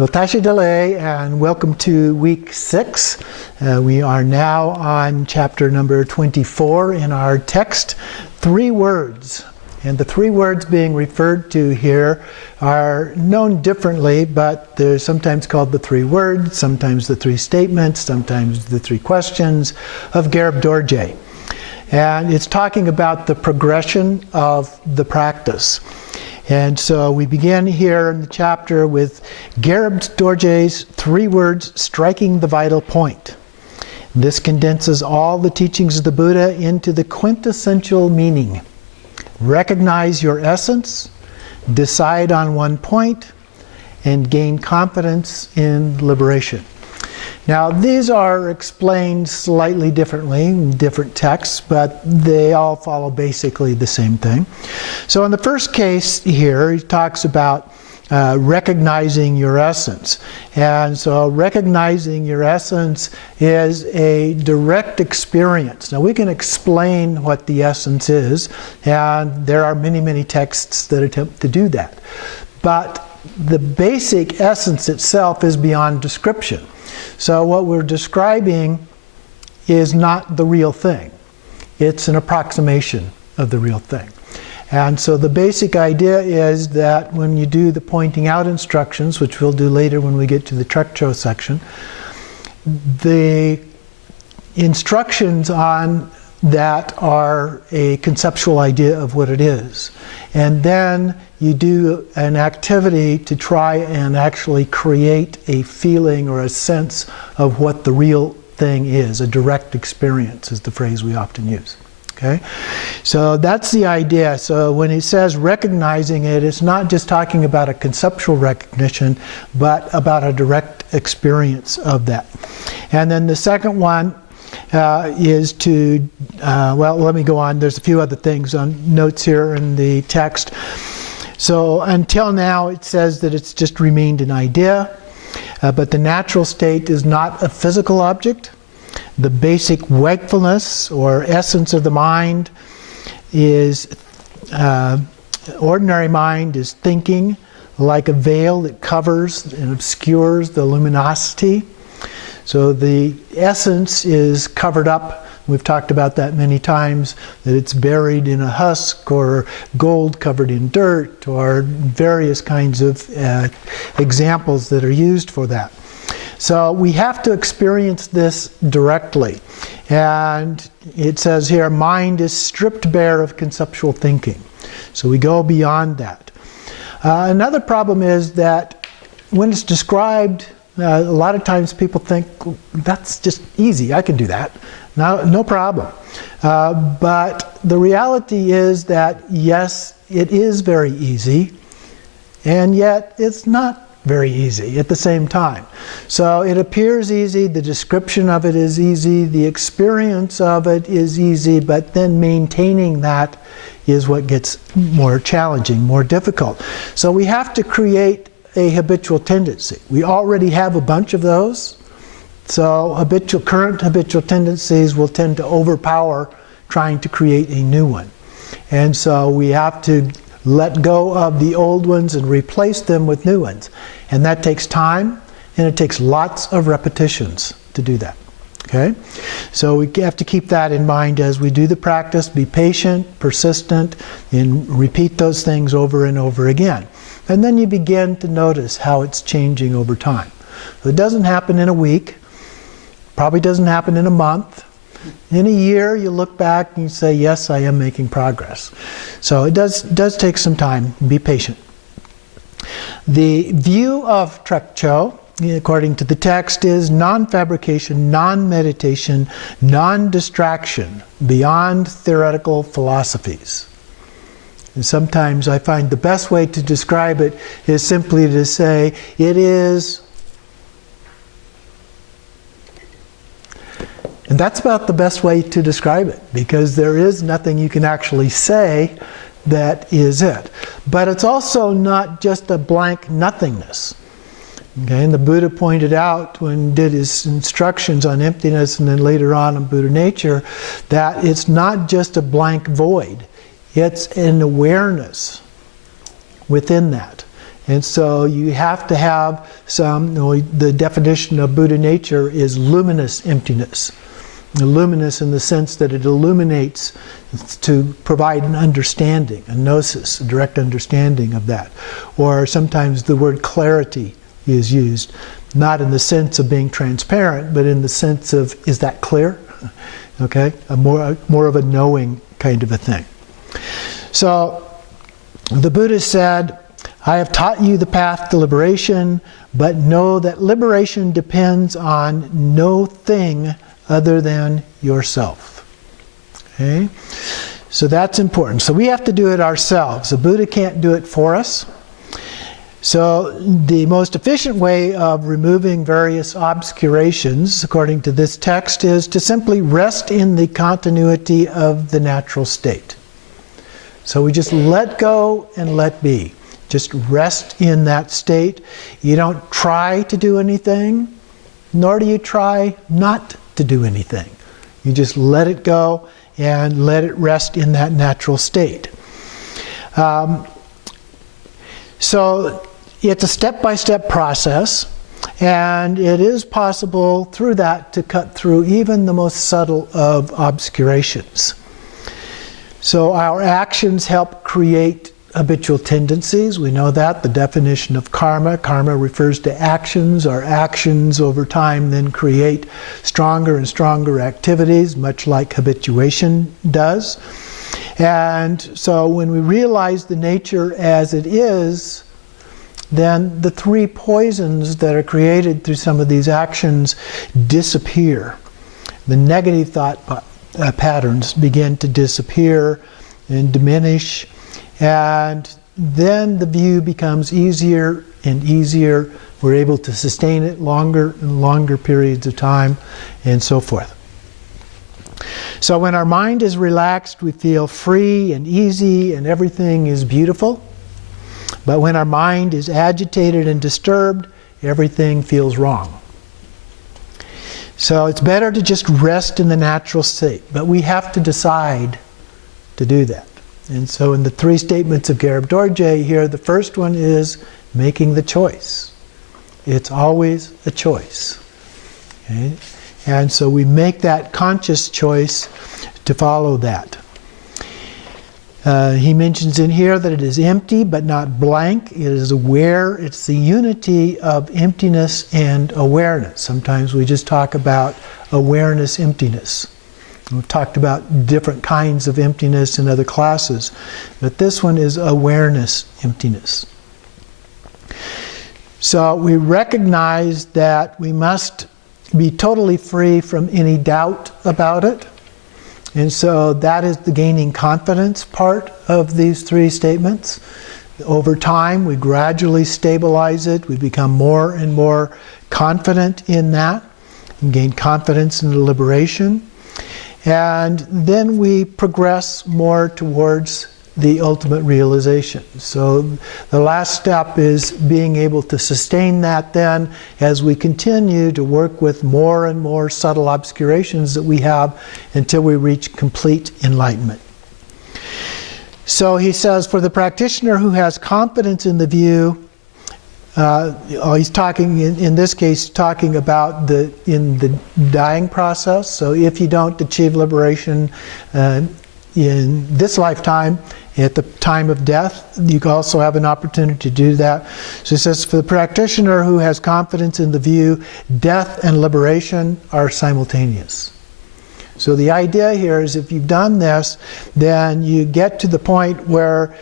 Well, Tasha Delay, and welcome to week 6. We are now on chapter number 24 in our text, 3 words. And the 3 words being referred to here are known differently, but they're sometimes called the 3 words, sometimes the 3 statements, sometimes the 3 questions of Garib Dorje. And it's talking about the progression of the practice. And so we begin here in the chapter with Garib Dorje's 3 words striking the vital point. This condenses all the teachings of the Buddha into the quintessential meaning. Recognize your essence, decide on one point, and gain confidence in liberation. Now, these are explained slightly differently in different texts, but they all follow basically the same thing. So in the first case here, he talks about recognizing your essence. And so recognizing your essence is a direct experience. Now we can explain what the essence is, and there are many, many texts that attempt to do that. But the basic essence itself is beyond description. So what we're describing is not the real thing. It's an approximation of the real thing. And so the basic idea is that when you do the pointing out instructions, which we'll do later when we get to the Trekcho section, the instructions on that are a conceptual idea of what it is. And then you do an activity to try and actually create a feeling or a sense of what the real thing is. A direct experience is the phrase we often use. Okay? So that's the idea. So when he says recognizing it, it's not just talking about a conceptual recognition, but about a direct experience of that. And then the second one is to, well, let me go on. There's a few other things on notes here in the text. So until now, it says that it's just remained an idea, but the natural state is not a physical object. The basic wakefulness or essence of the mind is, ordinary mind is thinking like a veil that covers and obscures the luminosity. So the essence is covered up. We've talked about that many times, that it's buried in a husk or gold covered in dirt or various kinds of examples that are used for that. So we have to experience this directly. And it says here, mind is stripped bare of conceptual thinking. So we go beyond that. Another problem is that when it's described, a lot of times people think, that's just easy, I can do that. No problem. But the reality is that, yes, it is very easy, and yet it's not very easy at the same time. So it appears easy, the description of it is easy, the experience of it is easy, but then maintaining that is what gets more challenging, more difficult. So we have to create a habitual tendency. We already have a bunch of those. So current habitual tendencies will tend to overpower trying to create a new one. And so we have to let go of the old ones and replace them with new ones. And that takes time, and it takes lots of repetitions to do that. Okay? So we have to keep that in mind as we do the practice. Be patient, persistent, and repeat those things over and over again. And then you begin to notice how it's changing over time. So it doesn't happen in a week. Probably doesn't happen in a month. In a year, you look back and you say, yes, I am making progress. So it does take some time. Be patient. The view of Trekcho, according to the text, is non-fabrication, non-meditation, non-distraction, beyond theoretical philosophies. And sometimes I find the best way to describe it is simply to say, it is. And that's about the best way to describe it, because there is nothing you can actually say that is it. But it's also not just a blank nothingness. Okay, and the Buddha pointed out when he did his instructions on emptiness and then later on Buddha nature, that it's not just a blank void. It's an awareness within that. And so you have to have the definition of Buddha nature is luminous emptiness. Luminous in the sense that it illuminates to provide an understanding, a gnosis, a direct understanding of that. Or sometimes the word clarity is used, not in the sense of being transparent, but in the sense of, is that clear? Okay, more of a knowing kind of a thing. So the Buddha said, I have taught you the path to liberation, but know that liberation depends on no thing other than yourself. Okay? So that's important. So we have to do it ourselves. The Buddha can't do it for us. So the most efficient way of removing various obscurations, according to this text, is to simply rest in the continuity of the natural state. So we just let go and let be. Just rest in that state. You don't try to do anything, nor do you try not to do anything. You just let it go and let it rest in that natural state. So it's a step-by-step process, and it is possible through that to cut through even the most subtle of obscurations. So our actions help create habitual tendencies. We know that, the definition of karma. Karma refers to actions. Our actions over time then create stronger and stronger activities, much like habituation does. And so when we realize the nature as it is, then the three poisons that are created through some of these actions disappear. The negative thought patterns begin to disappear and diminish, and then the view becomes easier and easier. We're able to sustain it longer and longer periods of time, and so forth. So when our mind is relaxed, we feel free and easy and everything is beautiful. But when our mind is agitated and disturbed, everything feels wrong. So it's better to just rest in the natural state, but we have to decide to do that. And so in the three statements of Garib Dorje here, the first one is making the choice. It's always a choice. Okay? And so we make that conscious choice to follow that. He mentions in here that it is empty but not blank. It is aware. It's the unity of emptiness and awareness. Sometimes we just talk about awareness emptiness. We've talked about different kinds of emptiness in other classes, but this one is awareness emptiness. So we recognize that we must be totally free from any doubt about it. And so that is the gaining confidence part of these three statements. Over time, we gradually stabilize it. We become more and more confident in that and gain confidence in the liberation. And then we progress more towards the ultimate realization. So the last step is being able to sustain that then as we continue to work with more and more subtle obscurations that we have until we reach complete enlightenment. So he says, for the practitioner who has confidence in the view, he's talking, in this case, talking about in the dying process. So if you don't achieve liberation in this lifetime, at the time of death, you also have an opportunity to do that. So he says, for the practitioner who has confidence in the view, death and liberation are simultaneous. So the idea here is if you've done this, then you get to the point where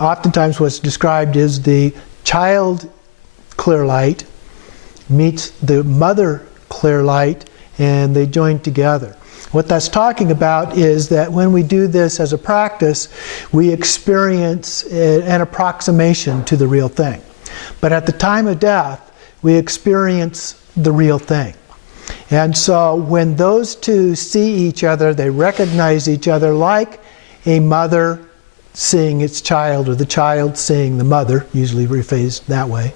oftentimes what's described is the child clear light meets the mother clear light, and they join together. What that's talking about is that when we do this as a practice, we experience an approximation to the real thing. But at the time of death, we experience the real thing. And so when those two see each other, they recognize each other like a mother seeing its child, or the child seeing the mother, usually rephrased that way.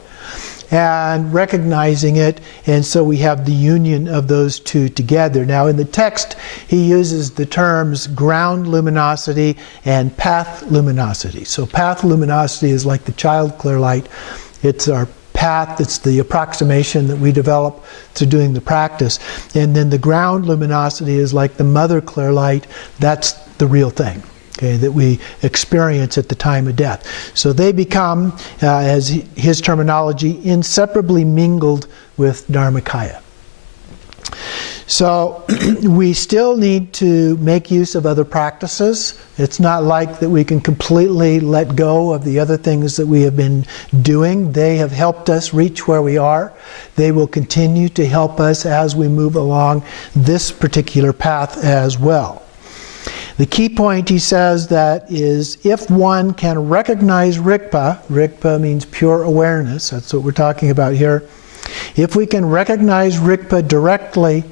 and recognizing it, and so we have the union of those two together. Now in the text, he uses the terms ground luminosity and path luminosity. So path luminosity is like the child clear light. It's our path, it's the approximation that we develop through doing the practice. And then the ground luminosity is like the mother clear light. That's the real thing, okay, that we experience at the time of death. So they become, as his terminology, inseparably mingled with Dharmakaya. So we still need to make use of other practices. It's not like that we can completely let go of the other things that we have been doing. They have helped us reach where we are. They will continue to help us as we move along this particular path as well. The key point, he says, that is if one can recognize Rigpa, Rigpa means pure awareness, that's what we're talking about here. If we can recognize Rigpa directly,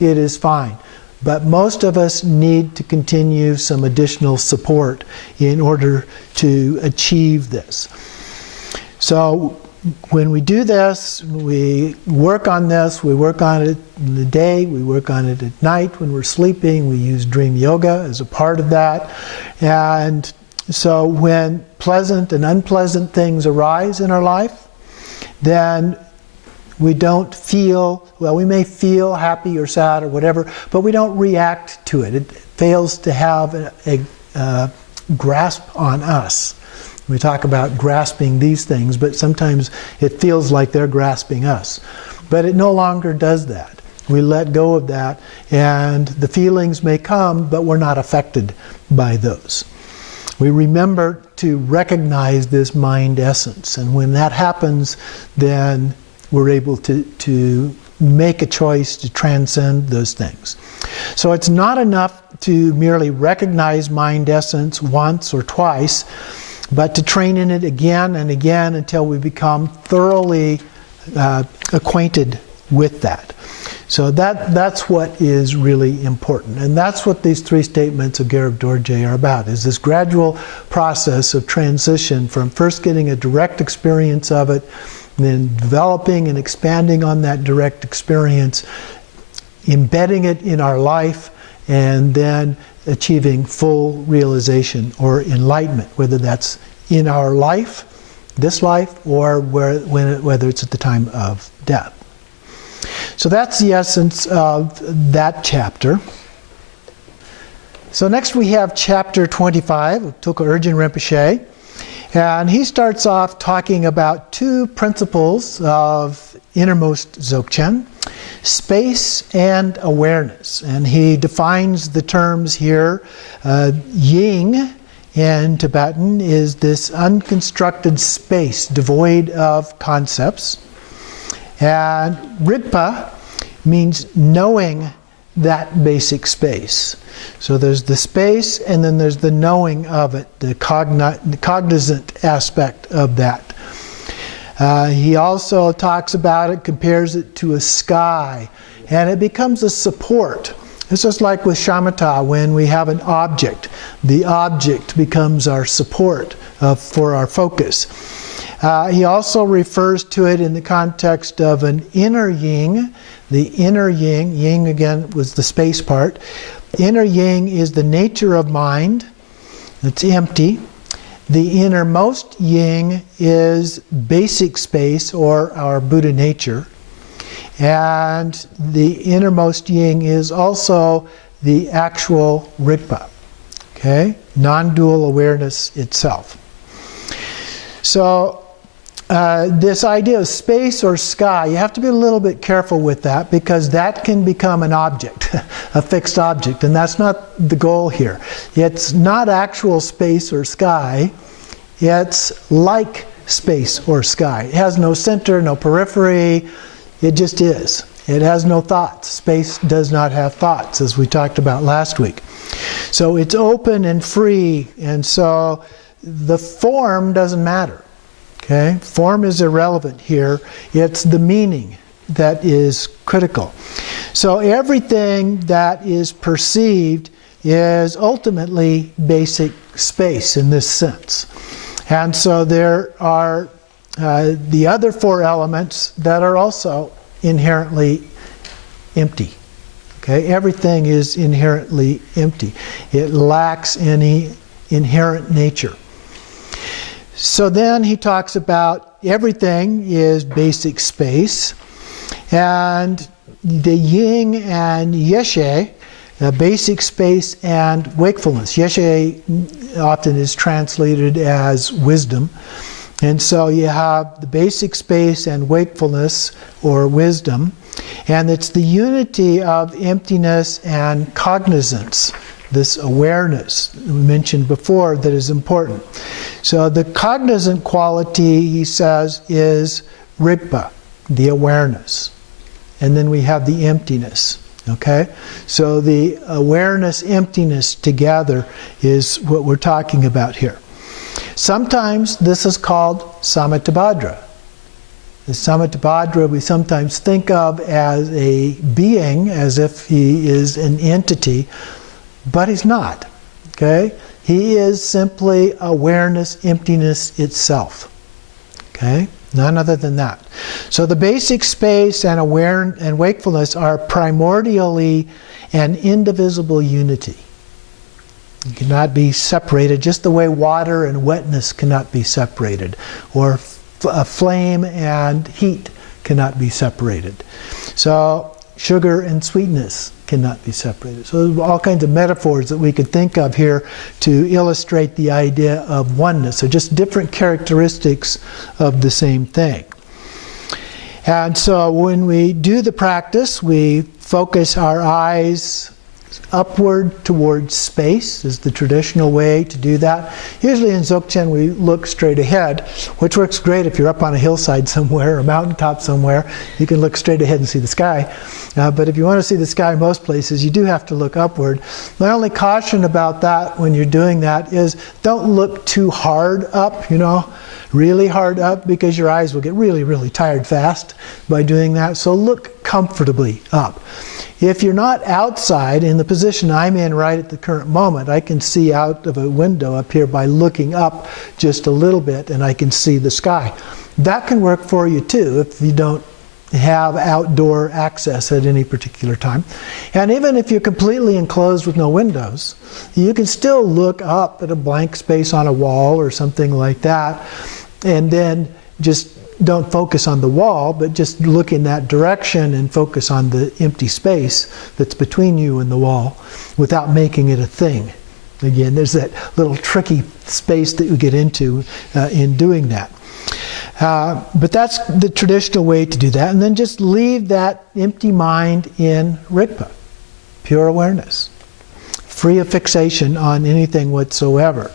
it is fine. But most of us need to continue some additional support in order to achieve this. So when we do this, we work on this, we work on it in the day, we work on it at night when we're sleeping, we use dream yoga as a part of that. And so when pleasant and unpleasant things arise in our life, then we don't feel, well, we may feel happy or sad or whatever, but we don't react to it. It fails to have a grasp on us. We talk about grasping these things, but sometimes it feels like they're grasping us. But it no longer does that. We let go of that, and the feelings may come, but we're not affected by those. We remember to recognize this mind essence, and when that happens, then we're able to make a choice to transcend those things. So it's not enough to merely recognize mind essence once or twice, but to train in it again and again until we become thoroughly acquainted with that. So that's what is really important. And that's what these three statements of Garib Dorje are about, is this gradual process of transition from first getting a direct experience of it, then developing and expanding on that direct experience, embedding it in our life, and then achieving full realization or enlightenment, whether that's in our life, this life, or whether it's at the time of death. So that's the essence of that chapter. So next we have chapter 25 of Tulku Urgyen Rinpoche. And he starts off talking about two principles of innermost Dzogchen, space and awareness. And he defines the terms here. Ying in Tibetan is this unconstructed space devoid of concepts. And Rigpa means knowing that basic space. So there's the space, and then there's the knowing of it, the cognizant aspect of that. He also talks about it, compares it to a sky, and it becomes a support. It's just like with shamatha, when we have an object, the object becomes our support for our focus. He also refers to it in the context of an inner yin. The inner yin, yin again was the space part. Inner yin is the nature of mind. It's empty. The innermost yin is basic space, or our Buddha nature. And the innermost yin is also the actual Rigpa. Okay? Non-dual awareness itself. So this idea of space or sky, you have to be a little bit careful with that, because that can become an object, a fixed object, and that's not the goal here. It's not actual space or sky, it's like space or sky. It has no center, no periphery, it just is. It has no thoughts. Space does not have thoughts, as we talked about last week. So it's open and free, and so the form doesn't matter. Okay? Form is irrelevant here. It's the meaning that is critical. So everything that is perceived is ultimately basic space in this sense. And so there are the other four elements that are also inherently empty. Okay, everything is inherently empty. It lacks any inherent nature. So then he talks about everything is basic space, and the yin and yeshe, basic space and wakefulness. Yeshe often is translated as wisdom. And so you have the basic space and wakefulness, or wisdom, and it's the unity of emptiness and cognizance, this awareness we mentioned before that is important. So the cognizant quality, he says, is rigpa, the awareness. And then we have the emptiness. Okay? So the awareness, emptiness together is what we're talking about here. Sometimes this is called samattabhadra. The samattabhadra we sometimes think of as a being, as if he is an entity, but he's not. Okay? He is simply awareness, emptiness itself. Okay? None other than that. So the basic space and awareness and wakefulness are primordially an indivisible unity. It cannot be separated, just the way water and wetness cannot be separated, or flame and heat cannot be separated. So sugar and sweetness cannot be separated. So there's all kinds of metaphors that we could think of here to illustrate the idea of oneness. So just different characteristics of the same thing. And so when we do the practice, we focus our eyes upward towards space is the traditional way to do that. Usually in Dzogchen we look straight ahead, which works great if you're up on a hillside somewhere or a mountaintop somewhere. You can look straight ahead and see the sky. But if you want to see the sky most places, you do have to look upward. My only caution about that when you're doing that is don't look too hard up, really hard up, because your eyes will get really, really tired fast by doing that. So look comfortably up. If you're not outside, in the position I'm in right at the current moment, I can see out of a window up here by looking up just a little bit, and I can see the sky. That can work for you too if you don't have outdoor access at any particular time. And even if you're completely enclosed with no windows, you can still look up at a blank space on a wall or something like that, and then just don't focus on the wall, but just look in that direction and focus on the empty space that's between you and the wall without making it a thing. Again, there's that little tricky space that you get into in doing that. But that's the traditional way to do that. And then just leave that empty mind in rigpa, pure awareness, free of fixation on anything whatsoever.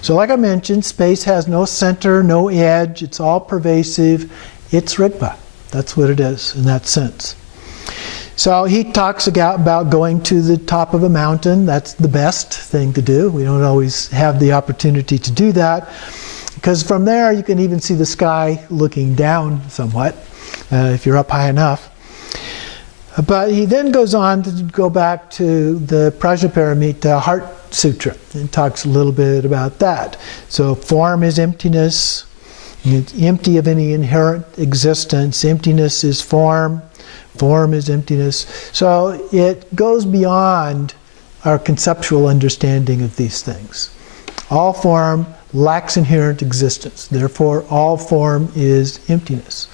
So like I mentioned, space has no center, no edge, it's all pervasive. It's rigpa. That's what it is in that sense. So he talks about going to the top of a mountain. That's the best thing to do. We don't always have the opportunity to do that, because from there you can even see the sky looking down somewhat, if you're up high enough. But he then goes on to go back to the Prajnaparamita Heart Sutra and talks a little bit about that. So form is emptiness. It's empty of any inherent existence. Emptiness is form. Form is emptiness. So it goes beyond our conceptual understanding of these things. All form lacks inherent existence. Therefore, all form is emptiness.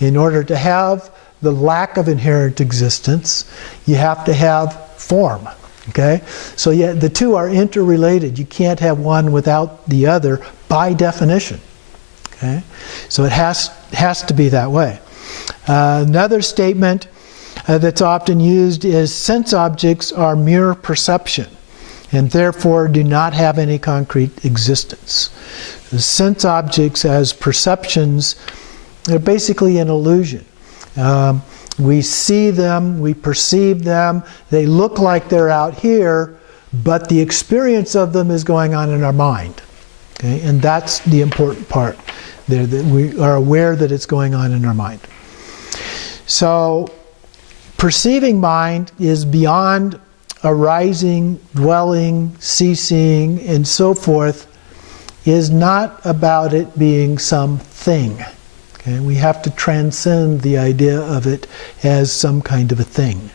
In order to have the lack of inherent existence, you have to have form. Okay? So yeah, the two are interrelated. You can't have one without the other by definition. Okay? So it has to be that way. Another statement that's often used is sense objects are mere perception and therefore do not have any concrete existence. The sense objects as perceptions are basically an illusion. We see them, we perceive them, they look like they're out here, but the experience of them is going on in our mind. Okay? And that's the important part there, that we are aware that it's going on in our mind. So, perceiving mind is beyond arising, dwelling, ceasing, and so forth is not about it being something. Okay? We have to transcend the idea of it as some kind of a thing.